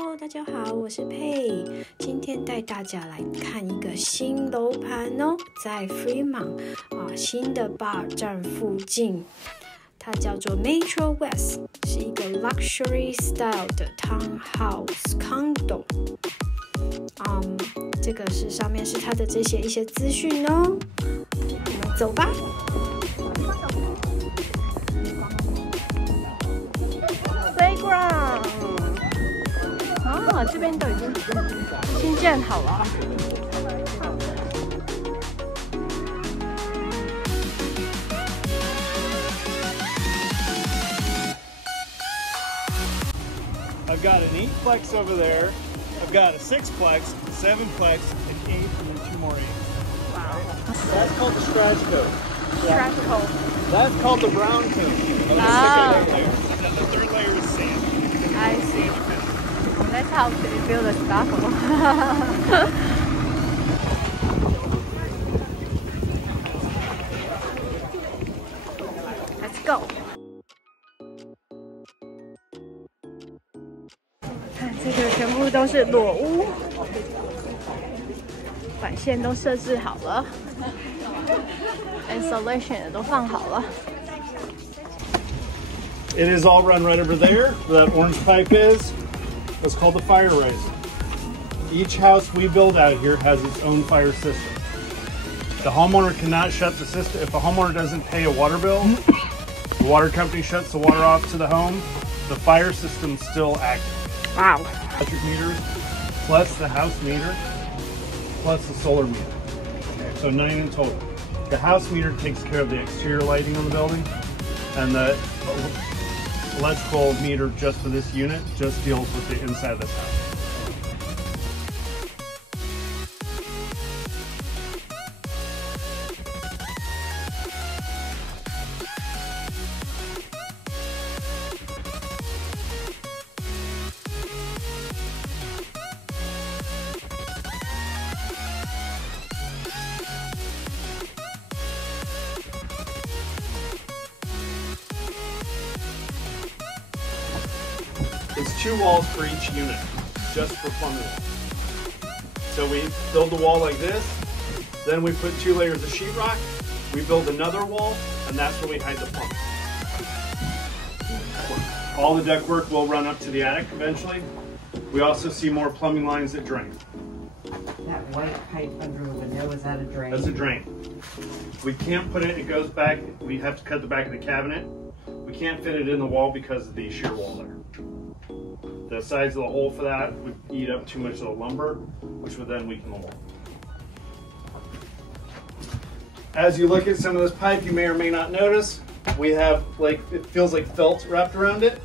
Hello， 大家好，我是佩，今天带大家来看一个新楼盘哦，在 Fremont 新的巴尔站附近，它叫做 Metro West， 是一个 luxury style 的 townhouse condo。这个是上面是它的一些资讯哦，我们走吧。Playground， 这边都已经新建好了。I've got an 8-plex over there. I've got a 6-plex, 7-plex, an 8, and then 2 more 8s. Wow. That's called the scratch code. Scratch code. That's called the brown code. Oh. And then the third layer is sand. I see. That's how they build a stucco. Let's go. 看这个全部都是裸屋，管线都设置好了 ，installation 也都放好了。It is all run right over there. Where that orange pipe is. It's called the fire raise. Each house we build out here has its own fire system. The homeowner cannot shut the system. If a homeowner doesn't pay a water bill, the water company shuts the water off to the home. The fire system's still active. Wow. Electric meters, plus the house meter, plus the solar meter. Okay, so 9 in total. The house meter takes care of the exterior lighting on the building, and the electrical meter just for this unit just deals with the inside of this house. It's 2 walls for each unit, just for plumbing. So we build the wall like this, then we put 2 layers of sheetrock, we build another wall, and that's where we hide the plumbing. All the ductwork will run up to the attic eventually. We also see more plumbing lines that drain. That white pipe under the window, is that a drain? That's a drain. We can't put it goes back, we have to cut the back of the cabinet. We can't fit it in the wall because of the shear wall there. The sides of the hole for that would eat up too much of the lumber, which would then weaken the wall. As you look at some of this pipe, you may or may not notice, we have it feels like felt wrapped around it.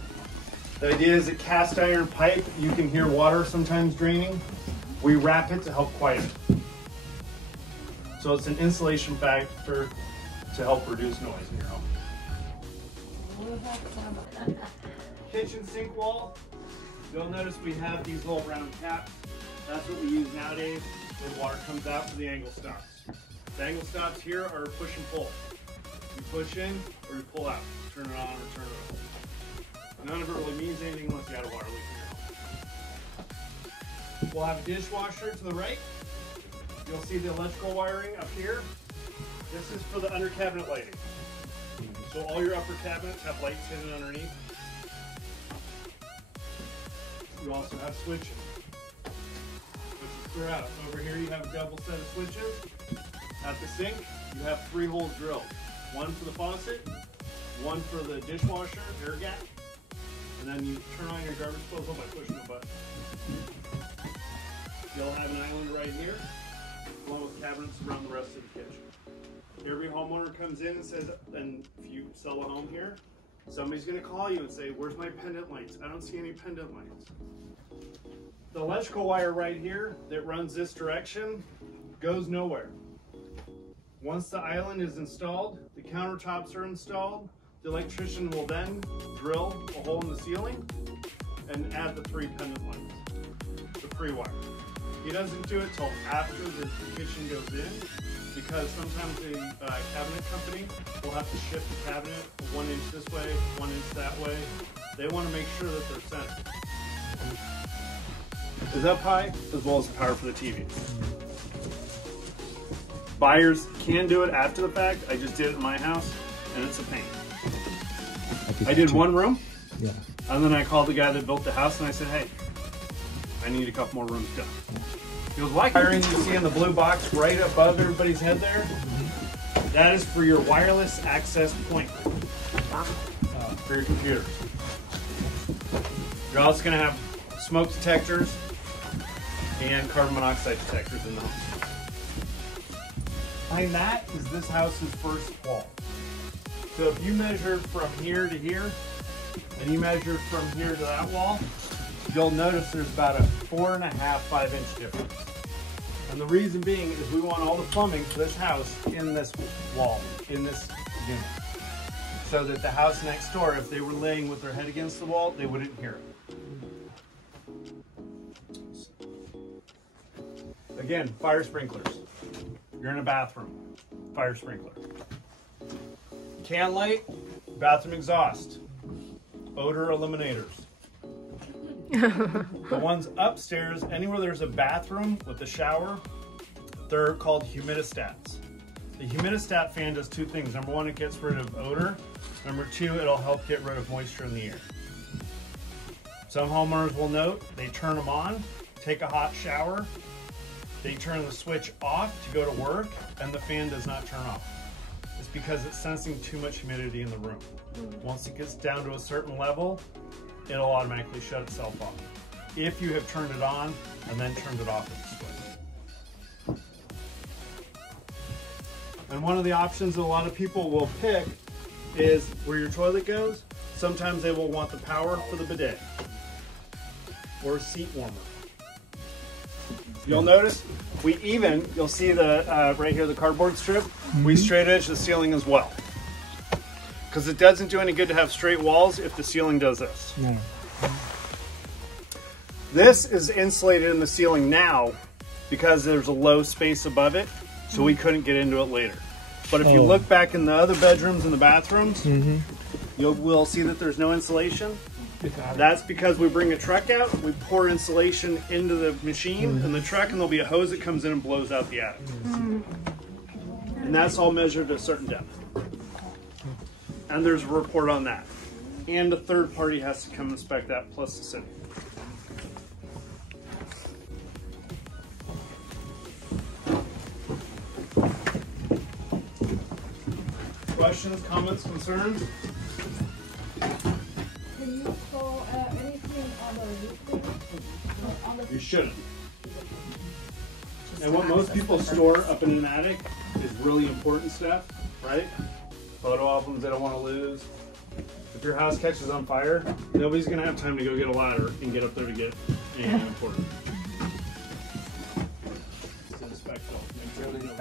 The idea is that cast iron pipe, you can hear water sometimes draining. We wrap it to help quiet it. So it's an insulation factor to help reduce noise in your home. Kitchen sink wall. You'll notice we have these little round caps. That's what we use nowadays when water comes out for the angle stops. The angle stops here are push and pull. You push in or you pull out. Turn it on or turn it off. None of it really means anything unless you had a water leak in your home. We'll have a dishwasher to the right. You'll see the electrical wiring up here. This is for the under cabinet lighting. So all your upper cabinets have lights hidden underneath. You also have switches throughout. Over here you have a double set of switches. At the sink, you have 3 holes drilled. One for the faucet, one for the dishwasher, air gap, and then you turn on your garbage disposal by pushing a button. You'll have an island right here, along with cabinets around the rest of the kitchen. Every homeowner comes in and says, and if you sell a home here, somebody's going to call you and say, where's my pendant lights? I don't see any pendant lights. The electrical wire right here that runs this direction goes nowhere. Once the island is installed, the countertops are installed, the electrician will then drill a hole in the ceiling and add the 3 pendant lights, the pre-wire. He doesn't do it till after the kitchen goes in, because sometimes the cabinet company will have to shift the cabinet 1 inch this way, 1 inch that way. They want to make sure that they're centered. is up high, as well as the power for the TV. Buyers can do it after the fact. I just did it in my house, and it's a pain. I did one room, and then I called the guy that built the house, and I said, hey, I need a couple more rooms done. He goes, why? Wiring you see in the blue box right above everybody's head there, that is for your wireless access point for your computers. You're also going to have smoke detectors and carbon monoxide detectors in the home. Behind that is this house's first wall. So if you measure from here to here, and you measure from here to that wall, you'll notice there's about a 4.5, 5 inch difference. And the reason being is we want all the plumbing for this house in this wall, in this unit. So that the house next door, if they were laying with their head against the wall, they wouldn't hear it. Again, fire sprinklers. You're in a bathroom, fire sprinkler. Can light, bathroom exhaust, odor eliminators. The ones upstairs, anywhere there's a bathroom with a shower, they're called humidistats. The humidistat fan does two things. Number one, it gets rid of odor. Number two, it'll help get rid of moisture in the air. Some homeowners will note they turn them on, take a hot shower, they turn the switch off to go to work, and the fan does not turn off. It's because it's sensing too much humidity in the room. Once it gets down to a certain level, it'll automatically shut itself off. If you have turned it on and then turned it off with the switch. And one of the options that a lot of people will pick is where your toilet goes. Sometimes they will want the power for the bidet or a seat warmer. You'll notice you'll see the right here, the cardboard strip. We straight edge the ceiling as well. Because it doesn't do any good to have straight walls if the ceiling does this. No. This is insulated in the ceiling now because there's a low space above it, so we couldn't get into it later. But if you look back in the other bedrooms and the bathrooms, we'll see that there's no insulation. That's because we bring a truck out, we pour insulation into the machine and the truck, and there'll be a hose that comes in and blows out the attic. And that's all measured at a certain depth. And there's a report on that. And a third party has to come inspect that, plus the city. Questions, comments, concerns? Can you store anything on the roof? You shouldn't. And what most people store up in an attic is really important stuff, right? Photo albums they don't want to lose. If your house catches on fire, nobody's going to have time to go get a ladder and get up there to get anything important. So inspect those. Make sure they know.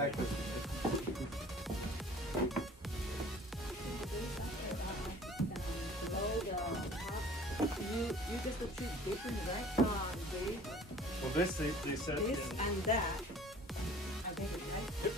You just treat different, right? Well, this they said. This and that. I think it's right. Yep.